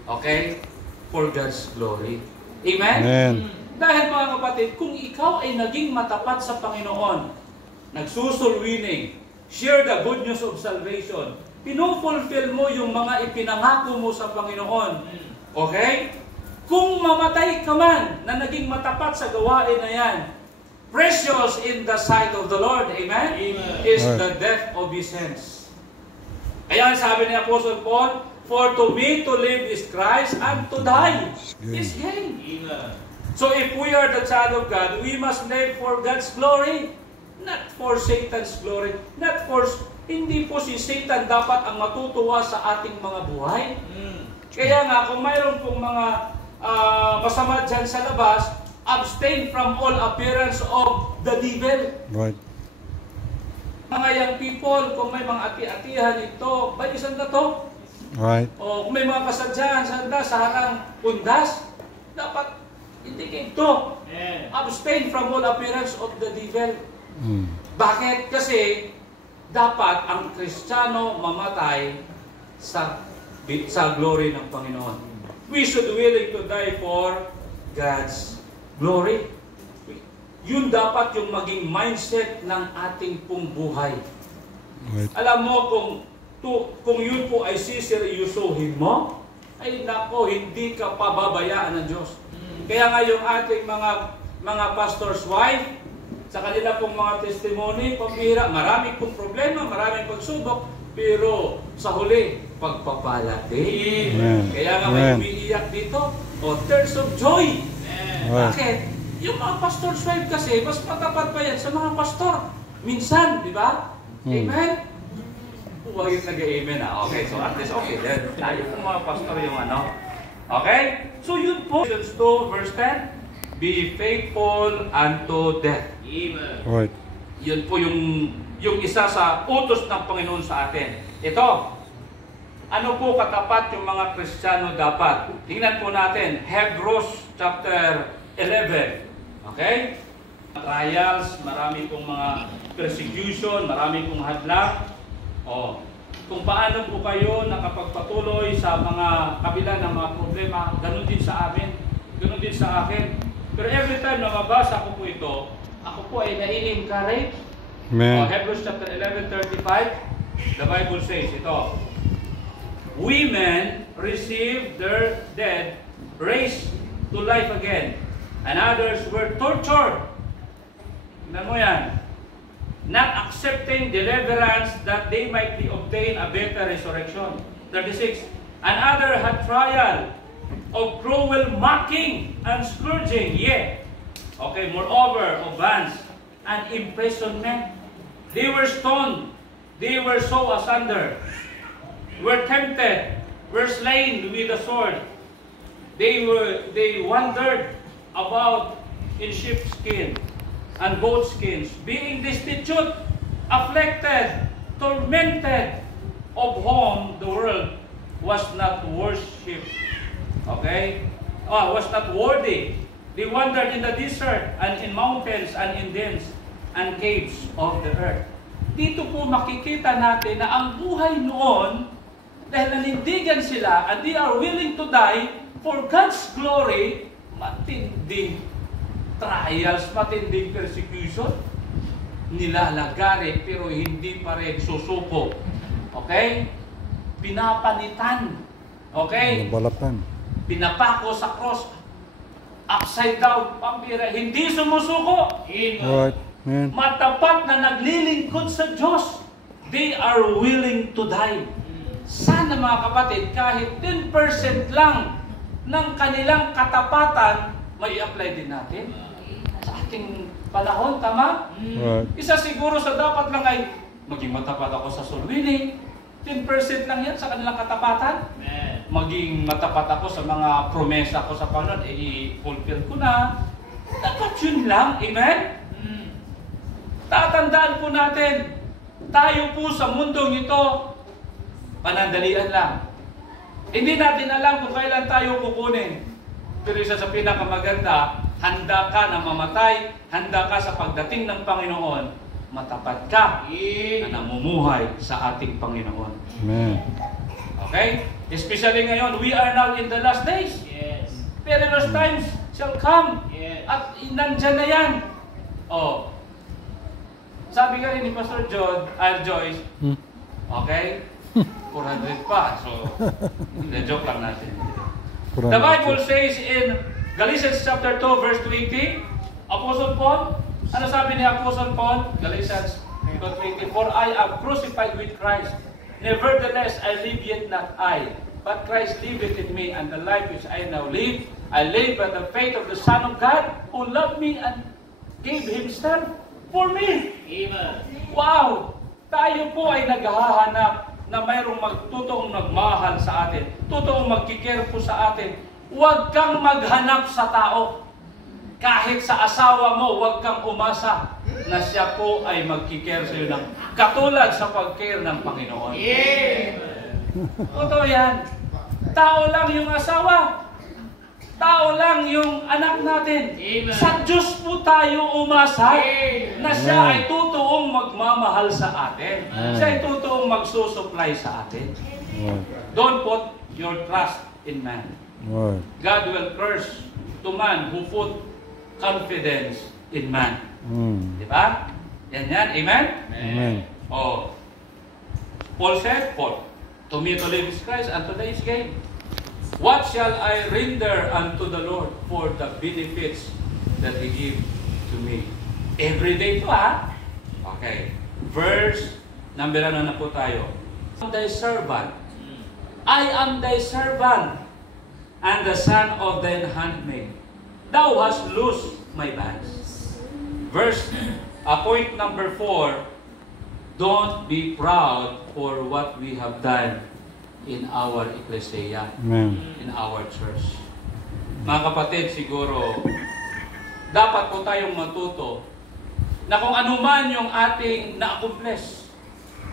Okay? For God's glory. Amen? Amen. Dahil mga kapatid, kung ikaw ay naging matapat sa Panginoon, nagsusulwining, share the good news of salvation, pinufulfill mo yung mga ipinangako mo sa Panginoon. Okay? Kung mamatay ka man na naging matapat sa gawain na yan, precious in the sight of the Lord, amen? Is the death of His sins. Kaya sabi ni Apostle Paul, for to me to live is Christ, and to die is gain. So if we are the child of God, we must live for God's glory, not for Satan's glory. Hindi po si Satan dapat ang matutuwa sa ating mga buhay. Kaya nga, kung mayroon pong mga masama dyan sa labas, abstain from all appearance of the devil. Right. Mga young people, kung may mga ati-atihan ito, ba isang na to? Right. O kung may mga kasadyahan sa harang pundas, dapat indicate to. Abstain from all appearance of the devil. Bakit? Kasi dapat ang Kristiyano mamatay sa glory ng Panginoon. We should willing to die for God's glory. Yun dapat yung maging mindset ng ating pong buhay. Right. Alam mo, kung yun po ay siseryosohin mo, ay nako, hindi ka pababayaan ng Diyos. Kaya nga yung ating mga pastor's wife, sa kanila pong mga testimony, pambihira, marami pong problema, maraming pagsubok, pero sa huli, pagpapala din. Kaya nga may umiiyak dito, tears of joy. Bakit? Yung mga pastor's wife kasi, mas matapat pa yan sa mga pastor. Minsan, di ba? Amen? Huwag yung nag-amen ha. Okay, so at least okay. Then, tayo po mga pastor yung ano. Okay? So yun po. Ephesians 2 verse 10. Be faithful unto death. Amen. Right. Yun po yung isa sa utos ng Panginoon sa atin. Ito. Ano po katapat yung mga Kristiyano dapat? Tingnan po natin. Hebrews chapter 11. Okay? Trials, marami pong mga persecution, marami pong hadlang. Kung paano po kayo nakapagpatuloy sa mga kabila ng mga problema, ganun din sa amin, ganun din sa akin. Pero every time na mabasa ko po ito, ako po ay nai-encourage. Hebrews chapter 11:35, the Bible says ito, women receive their dead raised to life again, and others were tortured. Tignan mo yan. Not accepting deliverance that they might be obtain a better resurrection. 36. And other had trial of cruel mocking and scourging, moreover of bands and imprisonment. They were stoned, they were so asunder, were tempted, were slain with the sword. They wandered about in sheepskin and goatskins, being destitute, afflicted, tormented, of whom the world was not worship. Was not worthy. They wandered in the desert and in mountains and in dens and caves of the earth. Dito po makikita natin na ang buhay noon, dahil nanindigan sila and they are willing to die for God's glory, matindi. trials, matinding persecution, nilalagari pero hindi pa rin susuko. Okay? Pinapanitan. Okay? Balatan. Pinapako sa cross. Upside down, pambira, hindi sumusuko. Right. Amen. Matapat na naglilingkod sa Diyos. They are willing to die. Sana mga kapatid, kahit 10% lang ng kanilang katapatan, may apply din natin sa ating panahon, tama? Right. Isa siguro sa dapat lang ay maging matapat ako sa soul winning. 10% lang yan sa kanilang katapatan. Maging matapat ako sa mga promesa ko sa Panginoon, i-fulfill ko na. Dapat yun lang. Amen? Tatandaan po natin, tayo po sa mundong ito, panandalian lang. Hindi natin alam kung kailan tayo kukunin. Pero isa sa pinakamaganda, handa ka na mamatay, handa ka sa pagdating ng Panginoon, matapat ka na namumuhay sa ating Panginoon. Amen. Okay? Especially ngayon, we are now in the last days. Yes. Perilous times shall come. Yes. At nandyan na yan. Oh. Sabi nga rin ni Pastor Joyce, okay? 400 pa. So, joke lang natin. The Bible says in Galatians chapter 2 verse 20, Apostle Paul, ano sabi ni Apostle Paul? Galatians 2:20, for I am crucified with Christ. Nevertheless, I live yet not I, but Christ liveth in me, and the life which I now live, I live by the faith of the Son of God, who loved me and gave Himself for me. Amen. Wow! Tayo po ay naghahanap na mayroong totoong nagmahal sa atin, totoong magkikare po sa atin. Huwag kang maghanap sa tao. Kahit sa asawa mo, huwag kang umasa na siya po ay magkikare sa iyo ng katulad sa pagkare ng Panginoon. Totoo yan. Tao lang yung asawa. Tao lang yung anak natin. Amen. Sa Diyos po tayo umasa na siya Amen. ay totoong magmamahal sa atin. Amen. Siya ay totoong magsusupply sa atin. Right. Don't put your trust in man. Right. God will curse to man who put confidence in man. Di ba? Yan. Amen? Amen. Oh. Paul said, to me to live is Christ, and to die is gain. What shall I render unto the Lord for the benefits that He give to me? Every day to, ha? Okay. Verse, number ano na po tayo? I am thy servant. I am thy servant, and the son of thine handmaid. Thou hast loosed my bands. Verse, point number 4, don't be proud for what we have done in our ecclesia, Amen. in our church. Mga kapatid, siguro, dapat po tayong matuto na kung anuman yung ating na-accomplish,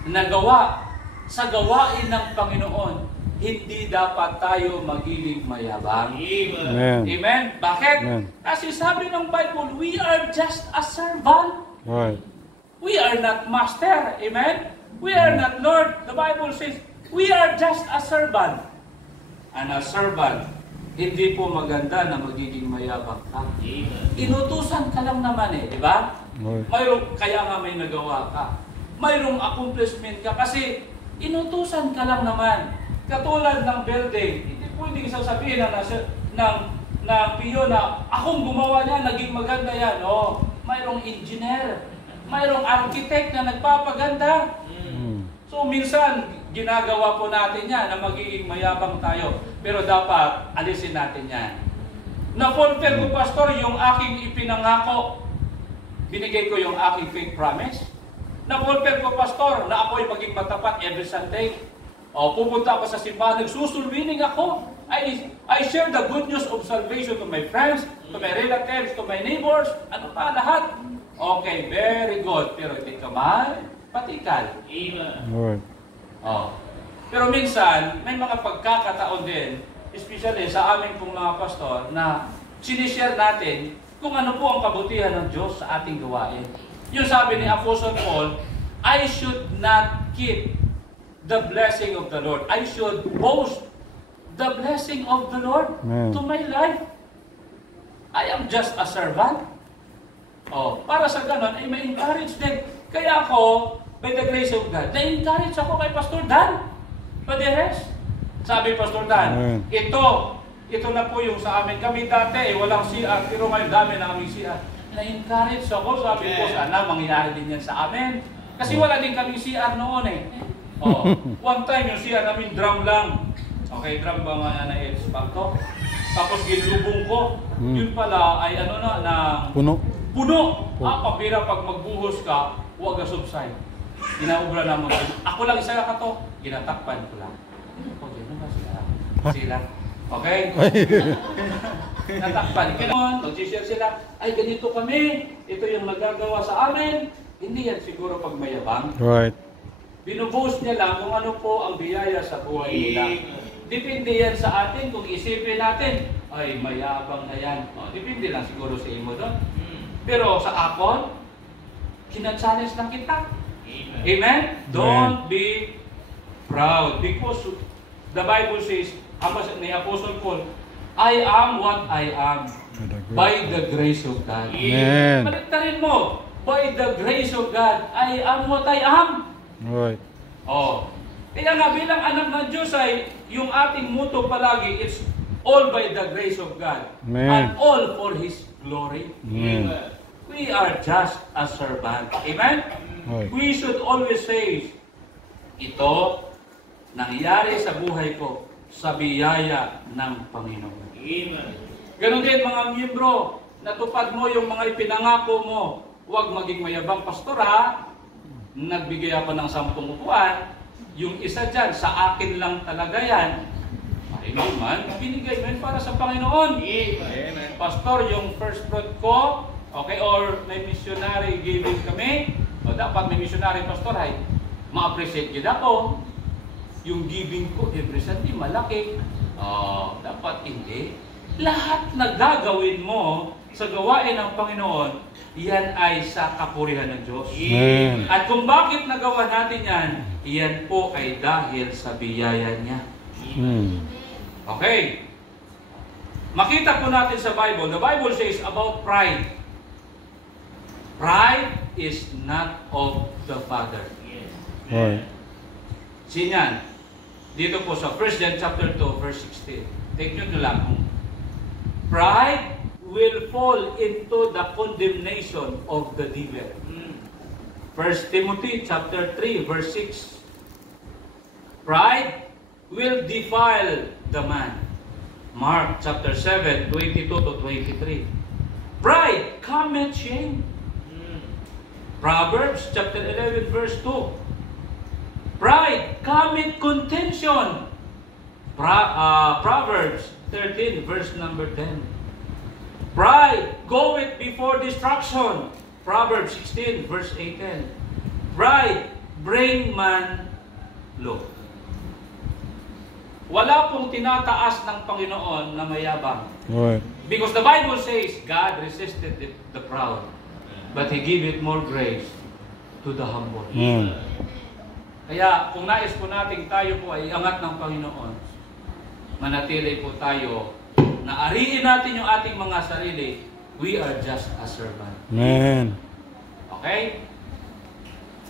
nagawa sa gawain ng Panginoon, hindi dapat tayo magiging mayabang. Amen. Amen? Bakit? Amen. Kasi sabi ng Bible, we are just a servant. Right. We are not master. Amen? We are not Lord. The Bible says, we are just a servant. And a servant, hindi po maganda na magiging mayabang ka. Inutusan ka lang naman di ba? Right. Kaya nga may nagawa ka. Mayroong accomplishment ka kasi inutusan ka lang naman. Katulad ng building, hindi pwedeng sasabihin ng piyo na akong gumawa niya, naging maganda yan. O, mayroong engineer, mayroong architect na nagpapaganda. So minsan, ginagawa po natin yan na magiging mayabang tayo. Pero dapat alisin natin yan. Na-fulfill ko, Pastor, yung aking ipinangako. Binigay ko yung aking faith promise. Na-fulfill ko, Pastor, na ako'y maging matapat every Sunday. O, pupunta ako sa simbahan, nagsusulwining ako. I share the good news of salvation to my friends, to my relatives, to my neighbors, ano pa, lahat. Okay, very good. Pero hindi ka patikal. Right. Oh. Pero minsan, may mga pagkakataon din, especially sa amin pong mga pastor, na sinishare natin kung ano po ang kabutihan ng Diyos sa ating gawain. Yung sabi ni Apostle Paul, I should not keep the blessing of the Lord. I should boast the blessing of the Lord Amen. to my life. I am just a servant. Para sa ganon, ay ma-encourage din. Kaya ako, by the grace of God, na-encourage ako kay Pastor Dan Paderes. Sabi Pastor Dan, ito na po yung sa amin. Kami dati, walang CR, pero ngayon dami na aming CR. Na-encourage ako, sabi ko, sana mangyayari din yan sa amin. Kasi wala din kaming CR noon eh. One time yung CR namin, drum lang. Okay, drum ba nga na X-Factor? Tapos ginlubong ko. Yun pala ay ano na Puno. Pambira pag magbuhos ka, huwag ka subside. Ginaubra na mo. Ako lang isa ka to. Ginatakpan ko lang. Okay, ano ba sila? Sila. Okay? Natakpan. Mag-share sila. Ay, ganito kami. Ito yung nagagawa sa amin. Hindi yan siguro pag mayabang. Right. Binubuhos niya lang kung ano po ang biyaya sa buhay nila. Depende yan sa atin. Kung isipin natin, ay mayabang na yan. Depende lang siguro sa imo doon. Pero sa akon, kina-challenge lang kita. Amen? Don't be proud. Because the Bible says, ni Apostle Paul, I am what I am by the grace of God. Amen. Baliktarin mo, by the grace of God, I am what I am. Right. Kaya nga bilang anak ng Diyos ay yung ating motto palagi, it's all by the grace of God. Amen. And all for His glory. Amen. We are just a servant. Amen? Right. We should always say, ito, nangyari sa buhay ko sa biyaya ng Panginoon. Amen. Ganon din mga miyembro, natupad mo yung mga ipinangako mo. Huwag maging mayabang pastor ha. Nagbigay ako ng 10 upuan. Yung isa dyan, sa akin lang talaga yan. Ay naman, binigay mo yun para sa Panginoon. Amen. Pastor, yung first fruit ko, okay, or may missionary giving kami, dapat may missionary pastor ay ma-appreciate yun ako. Yung giving ko, every Sunday, malaki. Dapat hindi. Lahat na gagawin mo sa gawain ng Panginoon, yan ay sa kapurihan ng Diyos. Amen. At kung bakit nagawa natin yan, yan po ay dahil sa biyaya niya. Okay. Makita po natin sa Bible, the Bible says about pride. Pride is not of the Father. Right. Sinyan, dito po sa 1 John chapter 2, verse 16. Take nyo lang. Pride will fall into the condemnation of the devil. 1 Timothy chapter 3, verse 6. Pride will defile the man. Mark chapter 7, 22 to 23. Pride cometh shame. Proverbs chapter 11, verse 2. Pride cometh contention. Proverbs 13, verse number 10. Pride goeth before destruction. Proverbs 16, verse 18. Pride bring man low. Wala pong tinataas ng Panginoon na mayabang. Right. Because the Bible says, God resisted the proud, but He giveth more grace to the humble. Kaya kung nais po natin tayo po ay angat ng Panginoon, manatili po tayo na ariin natin yung ating mga sarili, we are just a servant. Amen. Okay?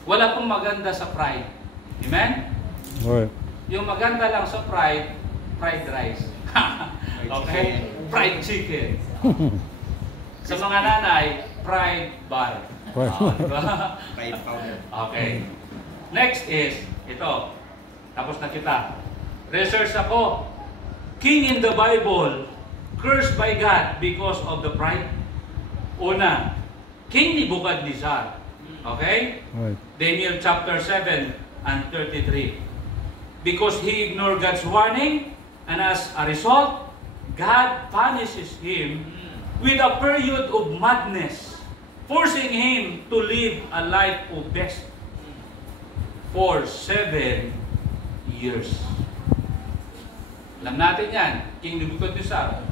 Wala pong maganda sa pride. Amen? Right. Yung maganda lang sa pride, fried rice. Okay? Fried chicken. Sa mga nanay, fried bar. Fried powder. Okay. Next is, ito. Tapos na kita. Research ako. King in the Bible, cursed by God because of the pride. Una, King Nebuchadnezzar. Okay? Right. Daniel chapter 7 and 33. Because he ignored God's warning, and as a result, God punishes him with a period of madness, forcing him to live a life of best for 7 years. Alam natin yan, King Nebuchadnezzar,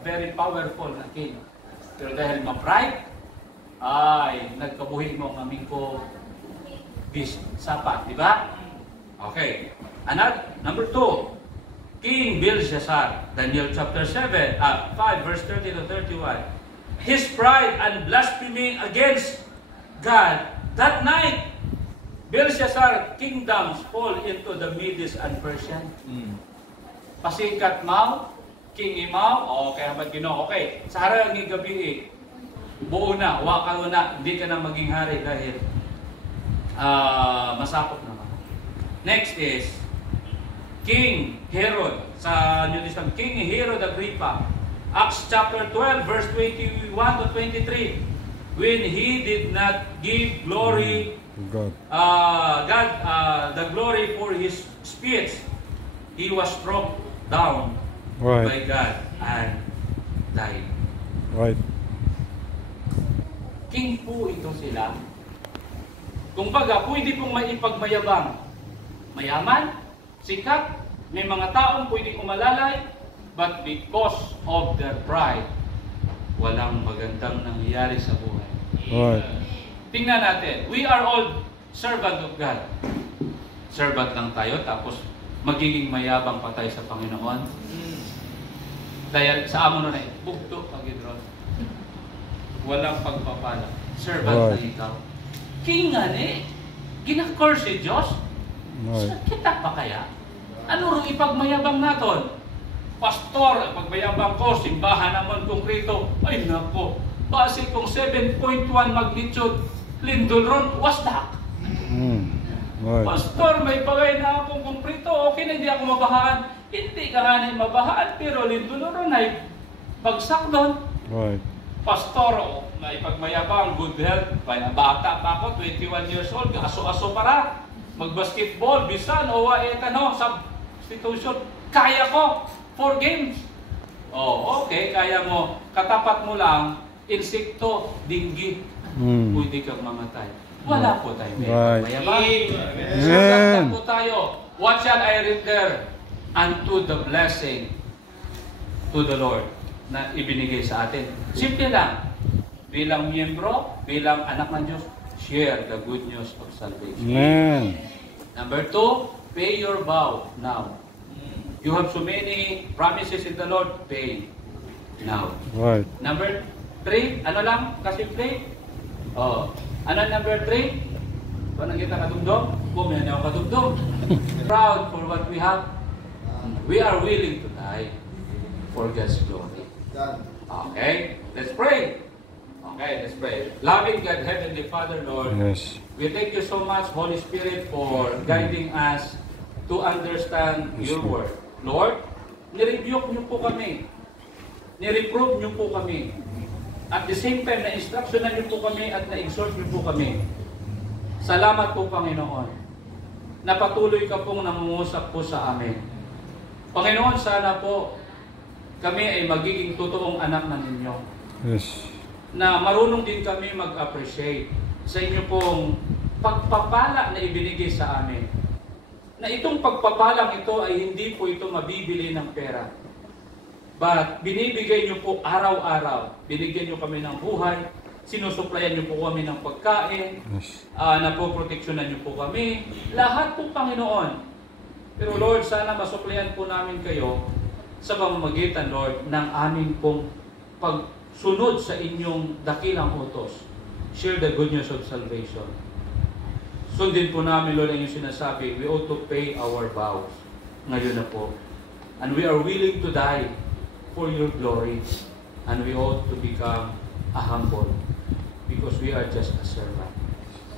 very powerful na king. Pero dahil ma-pride, ay nagkabuhi mo ang aming ko sapat, di ba? Okay. Number 2, King Belshazzar, Daniel chapter 5, verse 30 to 31. his pride and blasphemy against God. That night, Belshazzar kingdoms fall into the Medes and Persian. Pasingkat mau, king imaw, okay, habat Ginoo, okay. Sa harang ng gabi, buo na, wakalo na, hindi ka na maging hari dahil masapot naman. Next is King Herod. Sa New Testament, King Herod Agrippa. Acts chapter 12, verse 21 to 23. When he did not give glory, God. the glory for his speech, he was struck down by Right. God and died. Right. King po ito sila. Kung baga, pwede pong maipagmayabang. Mayaman, sikat, may mga taong pwedeng umalalay, but because of their pride, walang magandang nangyayari sa buhay. Right. Tingnan natin, we are all servant of God. Servant lang tayo, tapos magiging mayabang pa tayo sa Panginoon. Dahil sa amo na bugto pag-idron. Walang pagpapala. Servant na ikaw. King nga ni, gina-curse si Diyos. Right. Kita pa kaya? Ano rin ipagmayabang naton? Pastor, pagmayabang ko, simbahan naman konkreto. Ay nako, base kong 7.1 magnitude, lindol ron, wasdak. Right. Pastor, may bagay na akong konkreto, okay na hindi ako mabahaan. Hindi ka nga na mabahaan, pero lindol ron ay bagsak doon. Right. Pastor, may pagmayabang, good health, bata pa ako, 21 years old, aso-aso para. Mag-basketball, bisan, o substitution, kaya ko, 4 games. Oh, okay, kaya mo, katapat mo lang, insekto, dinggi, pwede kang mamatay. Wala po tayo. Right. Mayabang. Amen. Po tayo. What shall I render unto the blessing to the Lord na ibinigay sa atin? Simple lang. Bilang miyembro, bilang anak ng Diyos, share the good news of salvation. Amen. Number 2, pay your vow now. You have so many promises in the Lord, pay now. Right. Number 3, ano lang, kasimple? Oh. Ano number 3? Kung kita kadumdum, kumain ako kadumdum. Proud for what we have. We are willing to die for God's glory. Okay, let's pray. Okay, let's pray. Loving God, Heavenly Father, Lord, Yes. we thank you so much, Holy Spirit, for guiding us to understand Yes, your Lord. word. Lord, nirebuke niyo po kami. Nireprove niyo po kami. At the same time, na-instructionan niyo po kami at na-exhort niyo po kami. Salamat po, Panginoon, na patuloy ka pong nangungusap po sa amin. Panginoon, sana po kami ay magiging totoong anak na ninyo. Yes. Na marunong din kami mag-appreciate sa inyo pong pagpapala na ibinigay sa amin. Na itong pagpapalang ito ay hindi po ito mabibili ng pera. But binibigay nyo po araw-araw. Binigyan nyo kami ng buhay. Sinusuplayan nyo po kami ng pagkain. Yes. Napoproteksyonan nyo po kami. Lahat po, Panginoon. Pero Lord, sana masuplayan po namin kayo sa pamamagitan, Lord, ng aming pong pagsunod sa inyong dakilang utos. Share the good news of salvation. Sundin po namin, Lord, ang inyong sinasabi, we ought to pay our vows. Ngayon na po. And we are willing to die for your glory. And we ought to become a humble because we are just a servant.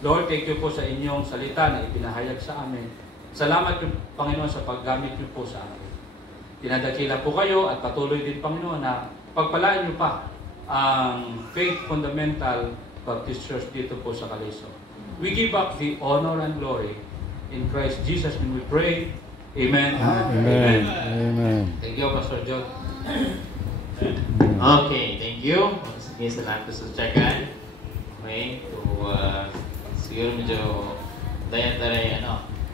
Lord, thank you po sa inyong salita na ipinahayag sa amin. Salamat po, Panginoon, sa paggamit niyo po sa amin. Dinadakila po kayo at patuloy din, Panginoon, na pagpalain niyo pa ang Faith Fundamental Baptist Church dito po sa Caloosahan. We give up the honor and glory in Christ Jesus and we pray. Amen. Amen. Amen. Thank you, Pastor John. Okay, thank you. Sige, salamat sa tsagaan. Okay, so, siguro medyo dayan-daray,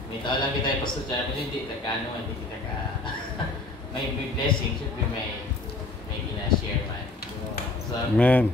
may tao lang kita yung Pastor John, medyo hindi kita hindi kita ka, may blessing, syempre may ina-share man. So, Amen.